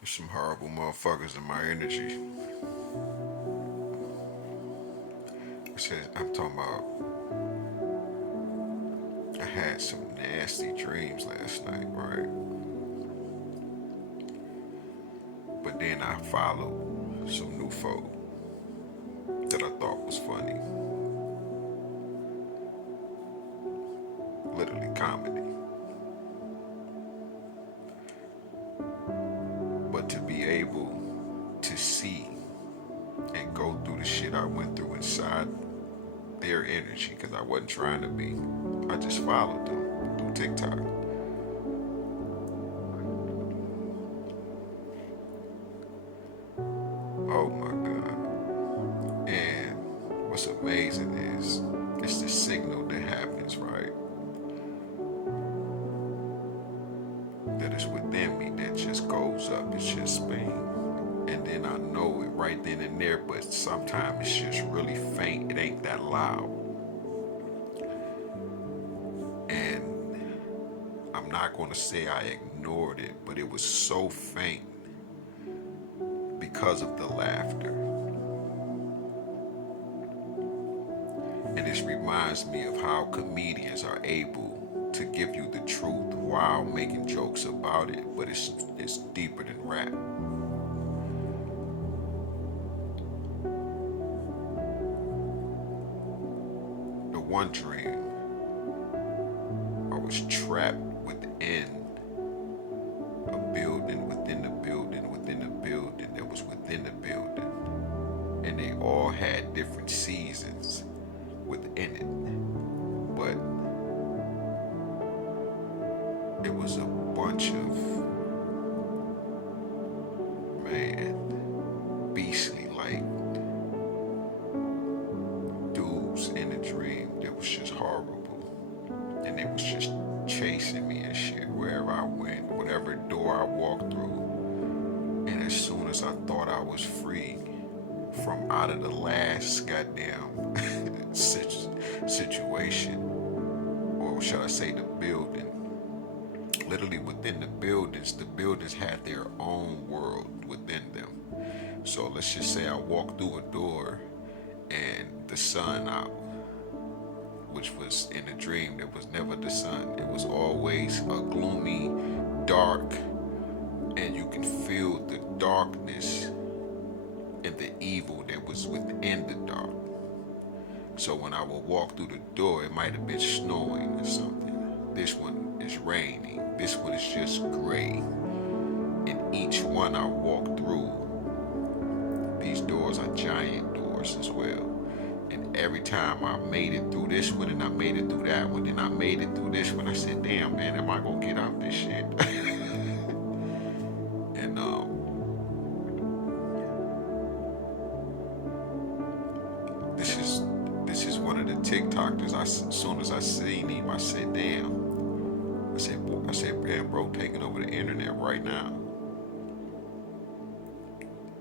There's some horrible motherfuckers in my energy. I'm talking about, I had some nasty dreams last night, right? But then I followed some new folk that I thought was funny, literally comedy. But to be able to see and go through the shit I went through inside their energy, because I wasn't trying to be, I just followed them through TikTok. Oh my God. And what's amazing is it's the signal that happens, right? That is within me that just goes up. It's just being. And then I know it right then and there, but sometimes it's just really faint. It ain't that loud. And I'm not going to say I ignored it, but it was so faint because of the laughter. And this reminds me of how comedians are able to give you the truth while making jokes about it, but it's deeper than rap. The one dream, I was trapped within a building, within the building, within the building that was within the building. And they all had different seasons within it. But it was a bunch of, man, beastly like dudes in the dream that was just horrible. And they was just chasing me and shit wherever I went, whatever door I walked through. And as soon as I thought I was free from out of the last goddamn situation, or should I say the building, literally within the buildings had their own world within them. So let's just say I walked through a door and the sun out, which was in a dream, there was never the sun. It was always a gloomy, dark, and you can feel the darkness and the evil that was within the dark. So when I would walk through the door, it might have been snowing or something. This one is raining. This one is just gray. And each one I walk through, these doors are giant doors as well. And every time I made it through this one and I made it through that one, and I made it through this one, I said, damn, man, am I going to get out this shit? and this is this is one of the TikTokers. As soon as I seen him, I said, damn. I said, man, bro, taking over the internet right now.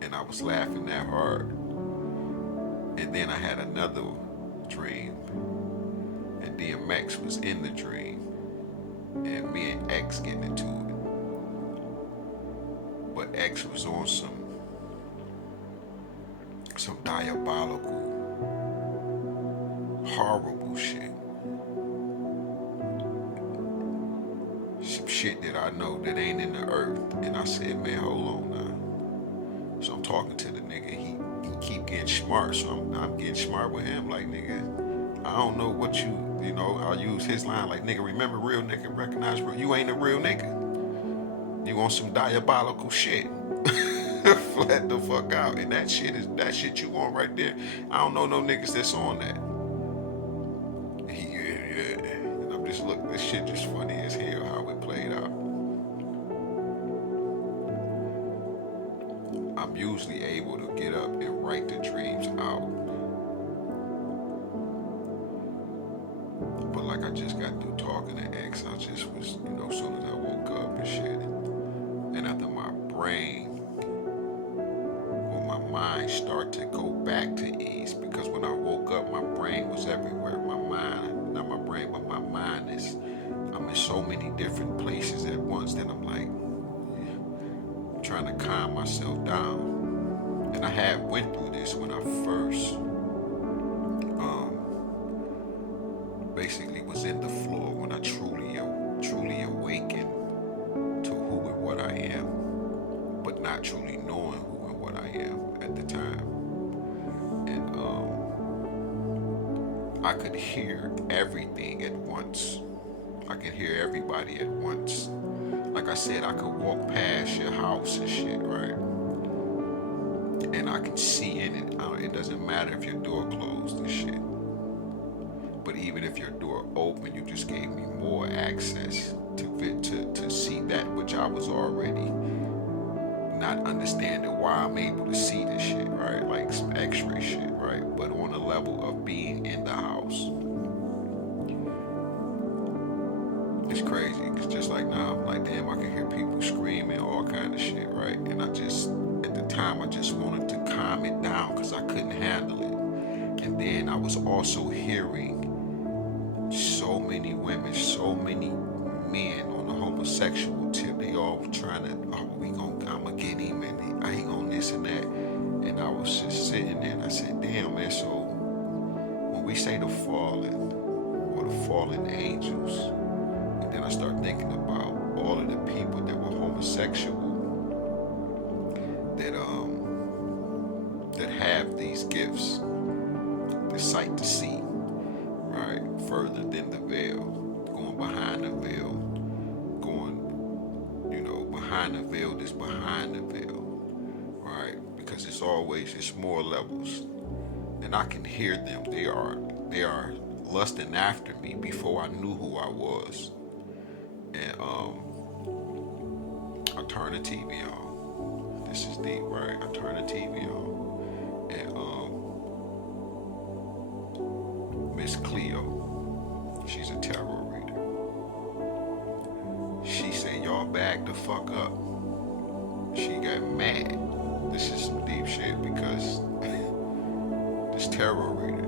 And I was laughing that hard. And then I had another dream, and DMX was in the dream, and me and X getting into it. But X was on some diabolical, horrible shit. Some shit that I know that ain't in the earth. And I said, man, hold on now. So I'm talking to the nigga. He keep getting smart. So I'm getting smart with him. Like, nigga, I don't know what I'll use his line like, nigga, remember real nigga, recognize real. You ain't a real nigga. You on some diabolical shit. Flat the fuck out. And that shit you on right there. I don't know no niggas that's on that. Yeah. And I'm just look, this shit just funny as hell how it played out. I'm usually able to get up and write the dreams out. But like I just got through talking to X, I just was, as soon as I woke up and shit. And after my brain or my mind start to go back to ease, because when I woke up, my brain was everywhere. My mind, not my brain, but my mind I'm in so many different places at once that I'm like trying to calm myself down. And I had went through this when I first um, basically was in the floor, when I truly awakened to who and what I am, but not truly knowing who and what I am at the time. And I could hear everything at once. I could hear everybody at once. Like I said, I could walk past your house and shit, right? And I can see in it. It doesn't matter if your door closed and shit. But even if your door open, you just gave me more access to see that which I was already not understanding why I'm able to see this shit, right? Like some X-ray shit, right? But on the level of being in the house, it's crazy. Cause just like now, I'm like, damn, I can hear people screaming, all kind of shit, right? And I just, at the time, I just wanted to calm it down because I couldn't handle it. And then I was also hearing so many women, so many men on the homosexual tip. They all trying to, I'ma get him, and he gonna this and that. And I was just sitting there, and I said, damn, man. So when we say the fallen or the fallen angels, and then I start thinking about all of the people that were homosexual, that have these gifts, the sight to see, right? Further than the veil, going behind the veil, going, behind the veil that's behind the veil, right? Because it's more levels. And I can hear them. They are lusting after me before I knew who I was. And I turn the TV on. This is deep, right? I turn the TV on, and Miss Cleo, she's a tarot reader. She said, "Y'all back the fuck up." She got mad. This is some deep shit because this tarot reader,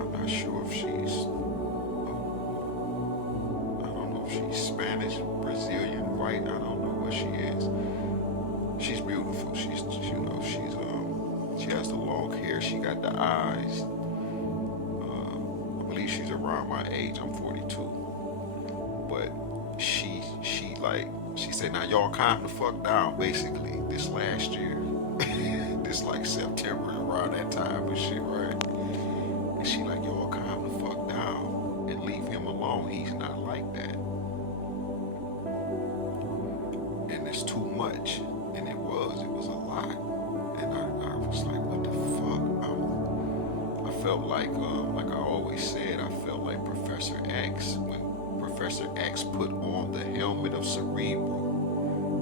I'm not sure if I don't know if she's Spanish, Brazilian, white. I don't know what she is. She's beautiful. She has the long hair. She got the eyes. I believe she's around my age. I'm 42. But she said, now y'all calm the fuck down, basically, this last year. This like September, around that time and shit, right? And she like, y'all calm the fuck down and leave him alone. He's not like that. And it's too much. And it was a lot. And I was like, what the fuck? I felt like I always said, I felt like Professor X when Professor X put on the helmet of Cerebral,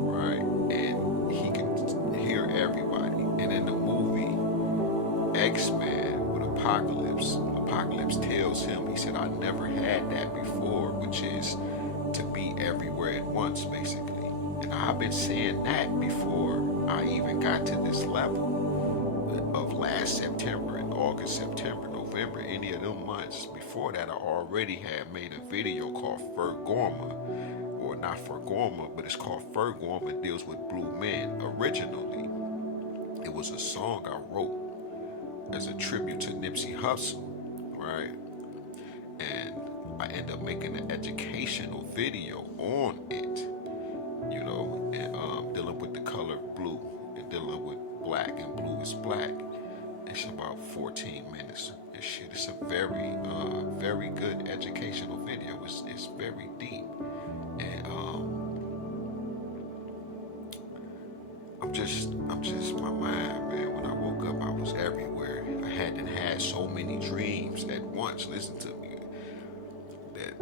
right? And he can hear everybody. And in the movie X-Men with Apocalypse tells him, he said, I never had that before, which is to be everywhere at once, basically. And I've been saying that before I even got to this level of last September and August, September, November, any of them months. Before that, I already had made a video called Fergorma, or not Fergorma, but it's called Fergorma. It deals with blue men. Originally, it was a song I wrote as a tribute to Nipsey Hussle, right? And I ended up making an educational video on it, and dealing with the color blue and dealing with black and blue is black. It's about 14 minutes and shit. It's a very, very good educational video. It's very deep, and I'm just my mind, man. When I woke up, I was everywhere. I hadn't had so many dreams at once. Listen to me, that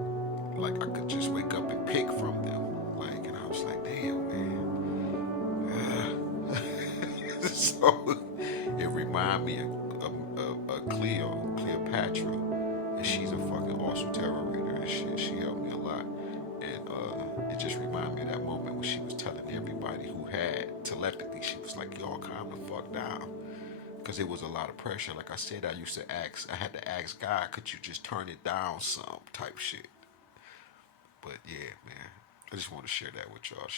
like I could just wake up and pick from them, like, and I was like, damn, man. So it reminded me of Cleopatra, and she's a fucking awesome tarot reader and shit. She helped me a lot, and it just reminded me of that moment when she was telling everybody who had telepathy. She was like, "Y'all calm the fuck down," because it was a lot of pressure. Like I said, I had to ask God, could you just turn it down some type shit. But yeah, man, I just want to share that with y'all.